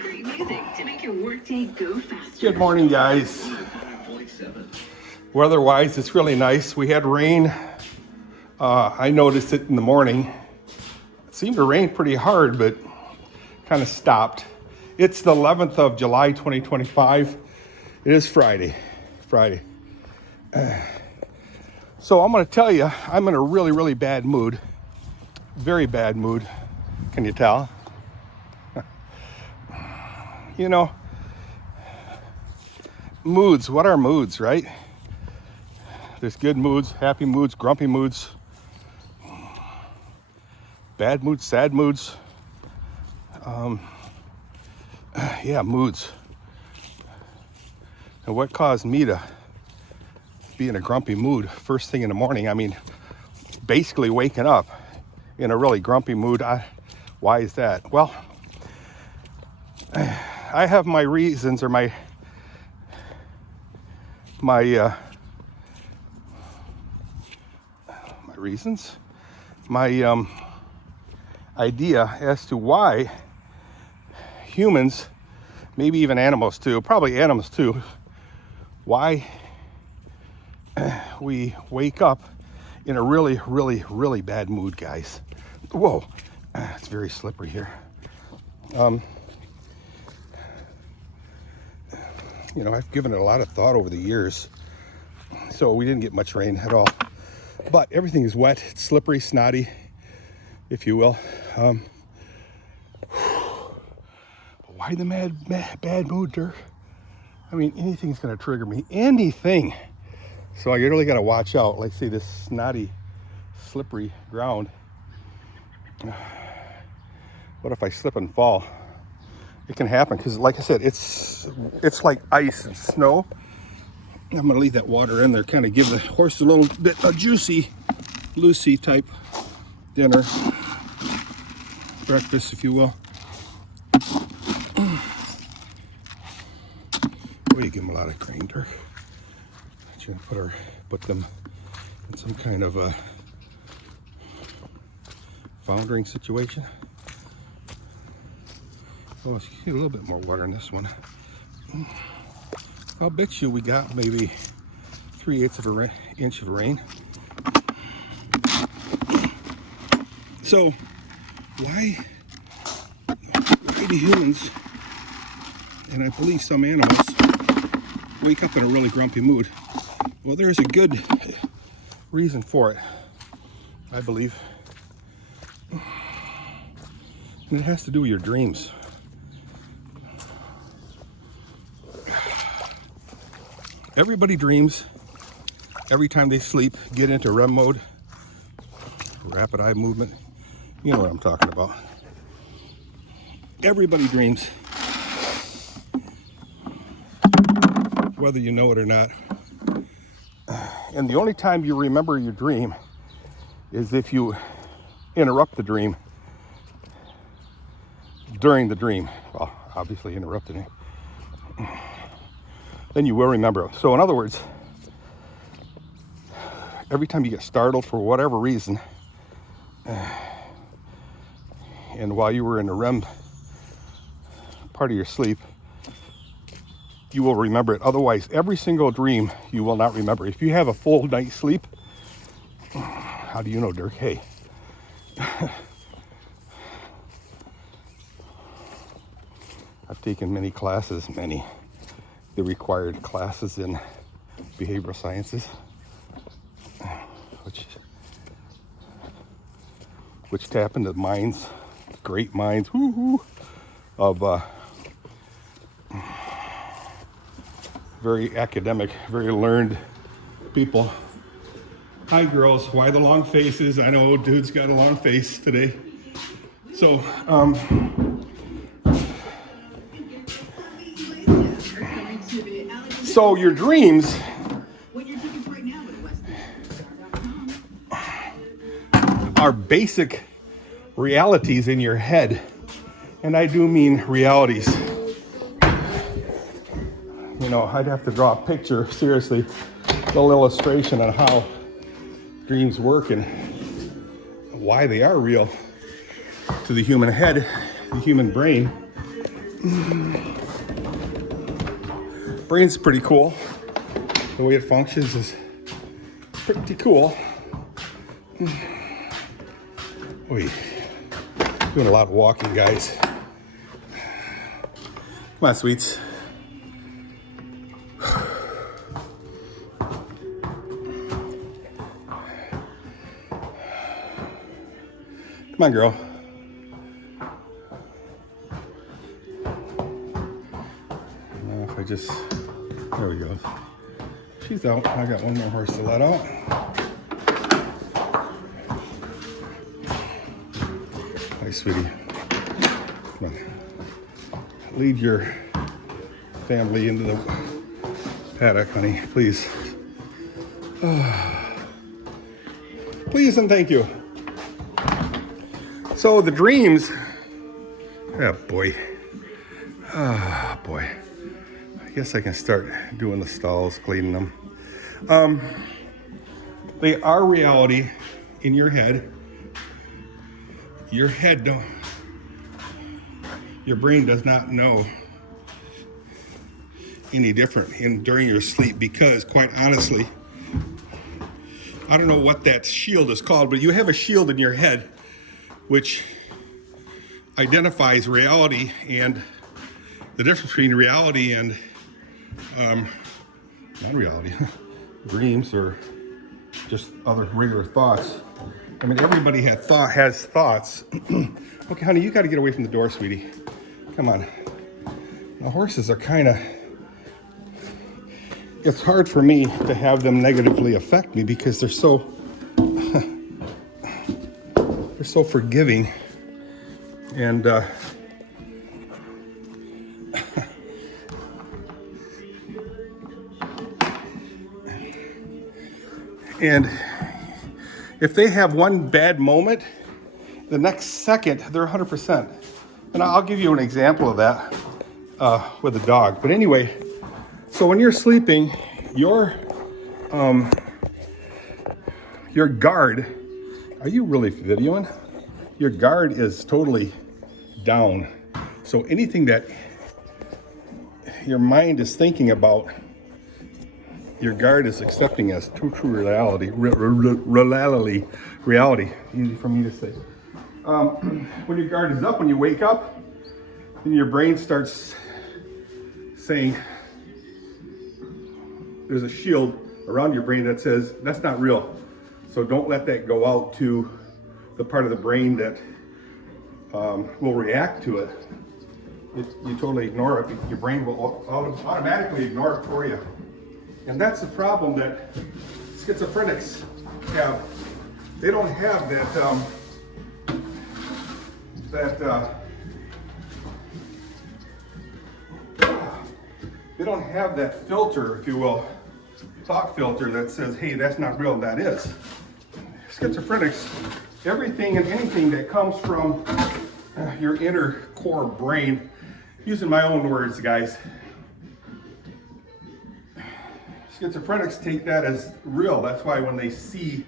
Great music to make your workday go faster. Good morning, guys. Weather-wise, it's really nice. We had rain. I noticed it in the morning. It seemed to rain pretty hard, but kind of stopped. It's the 11th of July, 2025. It is Friday. So I'm going to tell you, I'm in a really, really bad mood. Very bad mood. Can you tell? You know, moods. What are moods, right? There's good moods, happy moods, grumpy moods, bad moods, sad moods. Yeah, moods. And what caused me to be in a grumpy mood first thing in the morning? I mean, basically waking up in a really grumpy mood. Why is that? Well, I have my reasons, or my idea as to why humans, maybe even animals too, probably animals too, why we wake up in a really, really, really bad mood, guys. Whoa, it's very slippery here. You know, I've given it a lot of thought over the years. So we didn't get much rain at all. But everything is wet, it's slippery, snotty, if you will. Why the bad mood, Dirk? I mean, anything's gonna trigger me, anything. So I really gotta watch out. Like, see this snotty, slippery ground. What if I slip and fall? It can happen, because like I said, it's like ice and snow. I'm gonna leave that water in there, kind of give the horse a little bit of juicy, loosey type dinner, breakfast, if you will. Oh, you give them a lot of grain, Dirk. You're gonna put them in some kind of a foundering situation. Oh, let's get a little bit more water in this one. I'll bet you we got maybe 3/8 of an inch of rain. So why do humans, and I believe some animals, wake up in a really grumpy mood? Well, there's a good reason for it, I believe. And it has to do with your dreams. Everybody dreams every time they sleep, get into REM mode, rapid eye movement. You know what I'm talking about. Everybody dreams, whether you know it or not. And the only time you remember your dream is if you interrupt the dream during the dream. Well, obviously interrupted it. Then you will remember it. So in other words, every time you get startled for whatever reason, and while you were in the REM part of your sleep, you will remember it. Otherwise, every single dream you will not remember. If you have a full night's sleep, how do you know, Dirk? Hey, I've taken many classes, the required classes in behavioral sciences, which tap into minds, great minds, of very academic, very learned people. Hi, girls. Why the long faces? I know dude's got a long face today. So, so your dreams are basic realities in your head. And I do mean realities. You know, I'd have to draw a picture, seriously, a little illustration on how dreams work and why they are real to the human head, the human brain. Brain's pretty cool. The way it functions is pretty cool. Wait, doing a lot of walking, guys. Come on, sweets. Come on, girl. If I just, there we go. She's out. I got one more horse to let out. Hi, sweetie. Come on. Lead your family into the paddock, honey, please. Please and thank you. So the dreams, oh boy. Ah, boy. I guess I can start doing the stalls, cleaning them. They are reality in your head. Your head don't, your brain does not know any different during your sleep, because quite honestly, I don't know what that shield is called, but you have a shield in your head which identifies reality, and the difference between reality and not reality, dreams, or just other regular thoughts. I mean, everybody has thoughts. Okay, honey, you got to get away from the door, sweetie. Come on. The horses are kind of, it's hard for me to have them negatively affect me because they're so they're so forgiving, and and if they have one bad moment, the next second they're 100%. And I'll give you an example of that with a dog. But anyway, so when you're sleeping, your guard, are you really videoing? Your guard is totally down. So anything that your mind is thinking about, your guard is accepting as true reality. Reality, easy for me to say. When your guard is up, when you wake up, then your brain starts saying, there's a shield around your brain that says, that's not real. So don't let that go out to the part of the brain that will react to it. You totally ignore it. Your brain will automatically ignore it for you. And that's the problem that schizophrenics have. They don't have they don't have that filter, if you will, thought filter that says, hey, that's not real, that is. Schizophrenics, everything and anything that comes from your inner core brain, using my own words, guys, schizophrenics take that as real. That's why when they see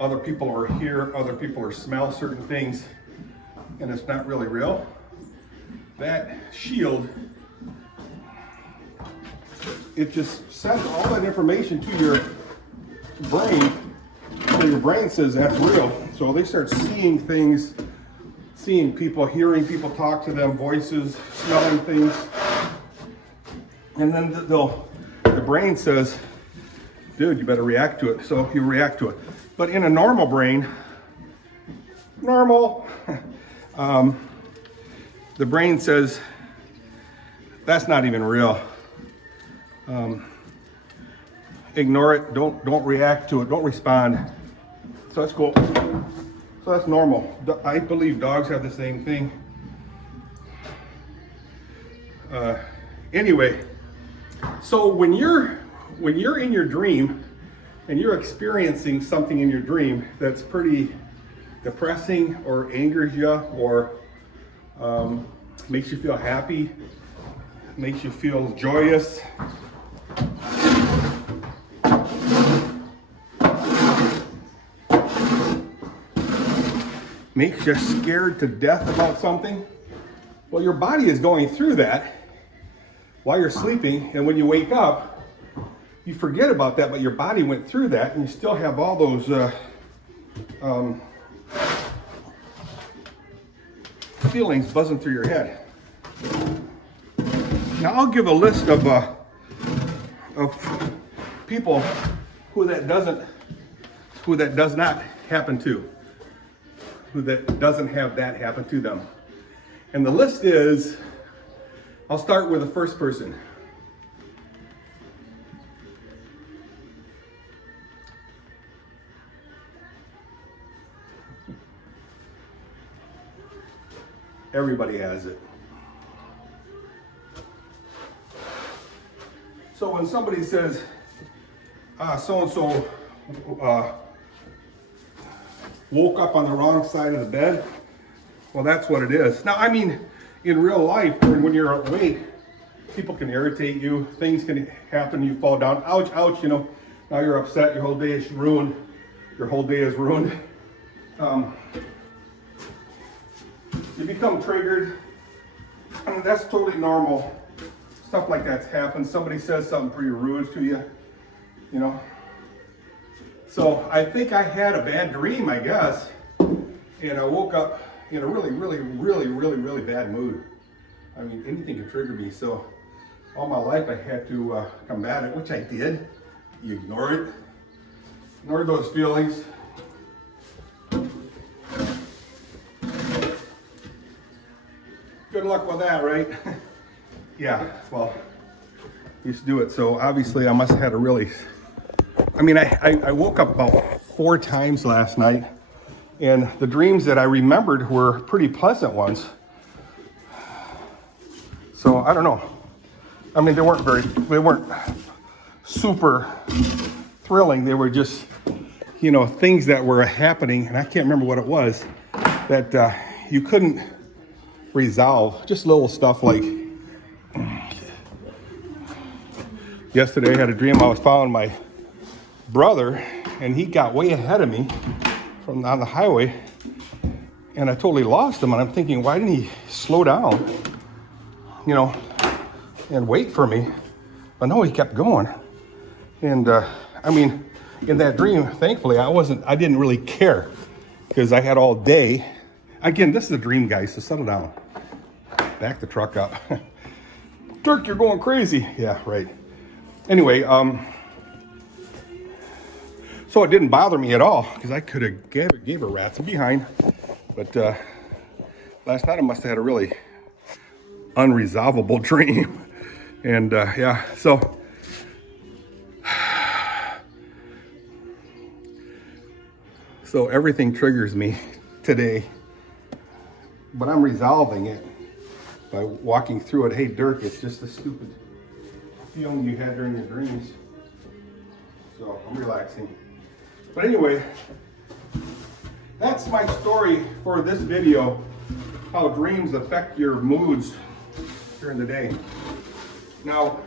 other people or hear other people or smell certain things and it's not really real, that shield, it just sends all that information to your brain, so your brain says that's real. So they start seeing things, seeing people, hearing people talk to them, voices, smelling things, and then the brain says, dude, you better react to it. So you react to it. But in a normal brain, the brain says, that's not even real. Ignore it, don't react to it, don't respond. So that's cool. So that's normal. I believe dogs have the same thing. Anyway, so when you're in your dream and you're experiencing something in your dream that's pretty depressing or angers you or makes you feel happy, makes you feel joyous, makes you scared to death about something, Well, your body is going through that while you're sleeping, and when you wake up, you forget about that, but your body went through that, and you still have all those feelings buzzing through your head. Now, I'll give a list of people who that does not happen to, who that doesn't have that happen to them. And the list is, I'll start with the first person. Everybody has it. So when somebody says, so-and-so woke up on the wrong side of the bed, well, that's what it is. Now, I mean, in real life, when you're awake, people can irritate you, things can happen, you fall down, ouch, ouch, you know, now you're upset, your whole day is ruined. Your whole day is ruined. You become triggered. I mean, that's totally normal. Stuff like that's happened. Somebody says something pretty rude to you, you know. So I think I had a bad dream, I guess, and I woke up in a really bad mood. I mean, anything can trigger me. So all my life I had to combat it, which I did. You ignore it, ignore those feelings. Good luck with that, right? Yeah, well, used to do it. So obviously I must have had a really, I mean, I woke up about 4 times last night, and the dreams that I remembered were pretty pleasant ones. So I don't know. I mean, they weren't super thrilling. They were just, you know, things that were happening, and I can't remember what it was, that you couldn't resolve. Just little stuff like, yesterday I had a dream I was following my brother, and he got way ahead of me from on the highway, and I totally lost him. And I'm thinking, why didn't he slow down, you know, and wait for me? But no, he kept going. And I mean, in that dream, thankfully, I didn't really care, because I had all day. Again, this is a dream, guys, so settle down. Back the truck up. Dirk, you're going crazy. Yeah, right. Anyway, so it didn't bother me at all, because I could have gave a rat's behind. But last night I must have had a really unresolvable dream. And yeah, so everything triggers me today, but I'm resolving it by walking through it. Hey, Dirk, it's just a stupid feeling you had during your dreams. So I'm relaxing. But anyway, that's my story for this video, how dreams affect your moods during the day. Now,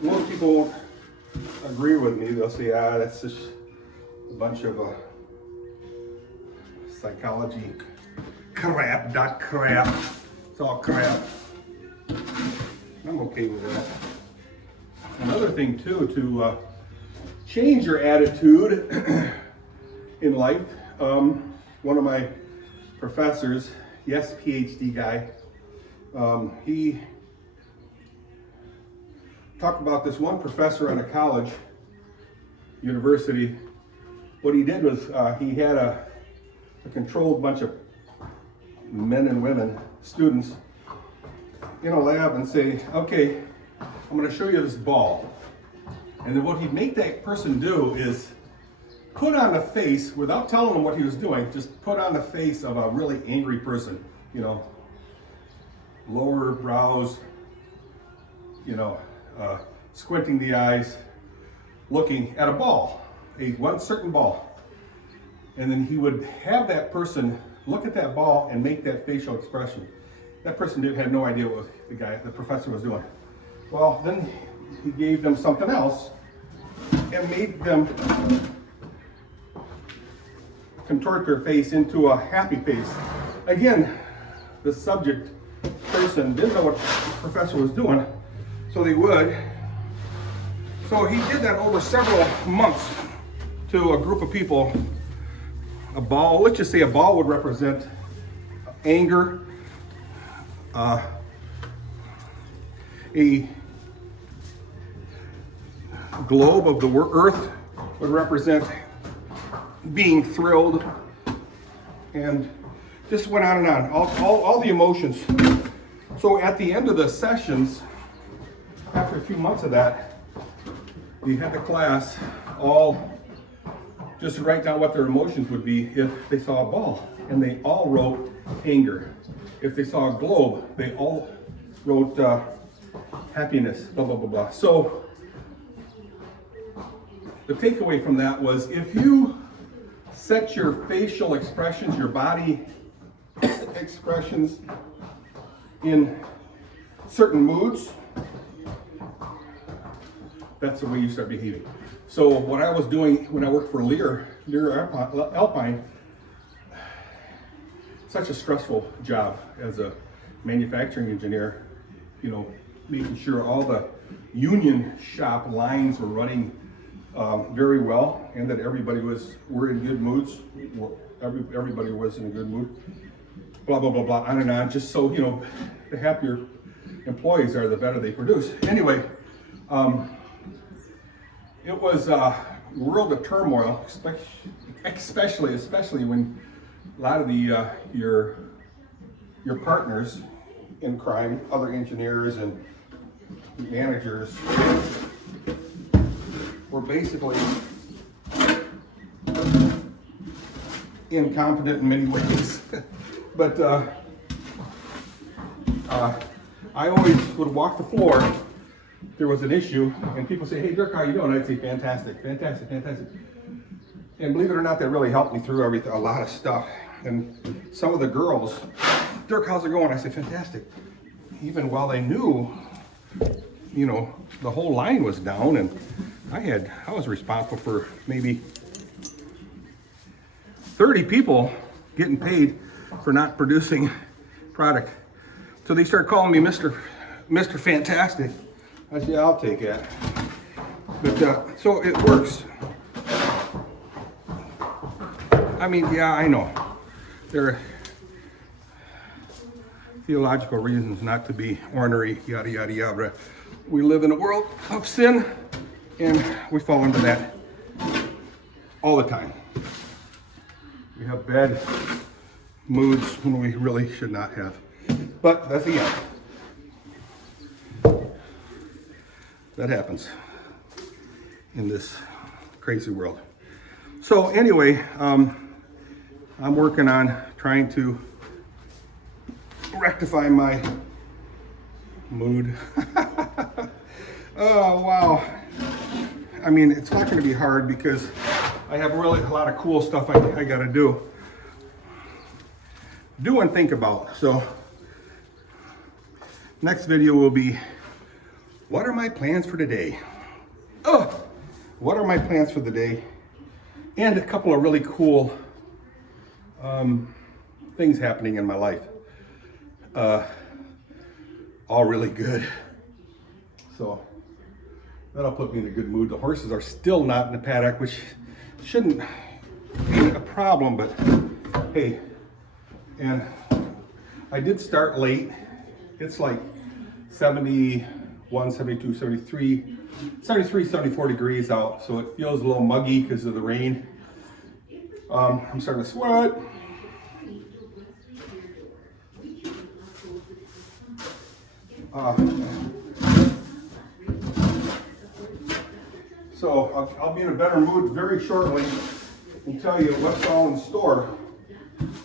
most people won't agree with me. They'll say, that's just a bunch of psychology crap, not crap. It's all crap. I'm okay with that. Another thing too, to change your attitude in life. One of my professors, yes, PhD guy, he talked about this one professor at a college, university. What he did was he had a controlled bunch of men and women, students, in a lab and say, okay, I'm going to show you this ball. And then what he'd make that person do is put on the face, without telling him what he was doing, just put on the face of a really angry person, you know, lower brows, you know, squinting the eyes, looking at a ball, one certain ball. And then he would have that person look at that ball and make that facial expression. That person had no idea what the professor was doing. Well, then he gave them something else and made them contort their face into a happy face. Again, the subject person didn't know what the professor was doing, so they would. So he did that over several months to a group of people. A ball, let's just say a ball would represent anger. A globe of the earth would represent being thrilled, and just went on and on, all the emotions. So at the end of the sessions, after a few months of that, we had the class all just write down what their emotions would be if they saw a ball, and they all wrote anger. If they saw a globe, they all wrote happiness, blah, blah, blah, blah. So the takeaway from that was, if you set your facial expressions, your body expressions in certain moods, that's the way you start behaving. So what I was doing when I worked for Lear Alpine, such a stressful job as a manufacturing engineer, you know, making sure all the union shop lines were running very well, and that everybody were in good moods. Everybody was in a good mood. Blah, blah, blah, blah, on and on. Just so, you know, the happier employees are, the better they produce. Anyway, it was a world of turmoil, especially when a lot of the your partners in crime, other engineers and managers, were basically incompetent in many ways. But I always would walk the floor. There was an issue, and people say, "Hey, Dirk, how you doing?" I'd say, "Fantastic, fantastic, fantastic." And believe it or not, that really helped me through a lot of stuff. And some of the girls, "Dirk, how's it going?" I said, "Fantastic." Even while they knew, you know, the whole line was down, and I was responsible for maybe 30 people getting paid for not producing product. So they start calling me Mr. Fantastic. I said, "Yeah, I'll take that." But so it works. I mean, yeah, I know there are theological reasons not to be ornery, yada yada yada. We live in a world of sin, and we fall into that all the time. We have bad moods when we really should not have. But that's the end. That happens in this crazy world. So anyway, I'm working on trying to rectify my mood. Oh, wow. I mean, it's not going to be hard because I have really a lot of cool stuff I got to do and think about. So next video will be, what are my plans for today? Oh, what are my plans for the day? And a couple of really cool things happening in my life. All really good. So that'll put me in a good mood. The horses are still not in the paddock, which shouldn't be a problem, but hey, and I did start late. It's like 71, 72, 73, 74 degrees out, so it feels a little muggy because of the rain. I'm starting to sweat. So I'll be in a better mood very shortly and tell you what's all in store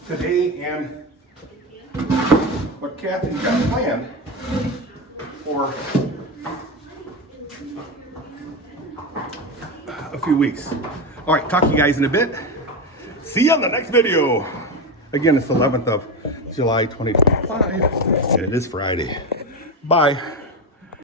today and what Kathy's got planned for a few weeks. All right, talk to you guys in a bit. See you on the next video. Again, it's the 11th of July, 2025, and it is Friday. Bye.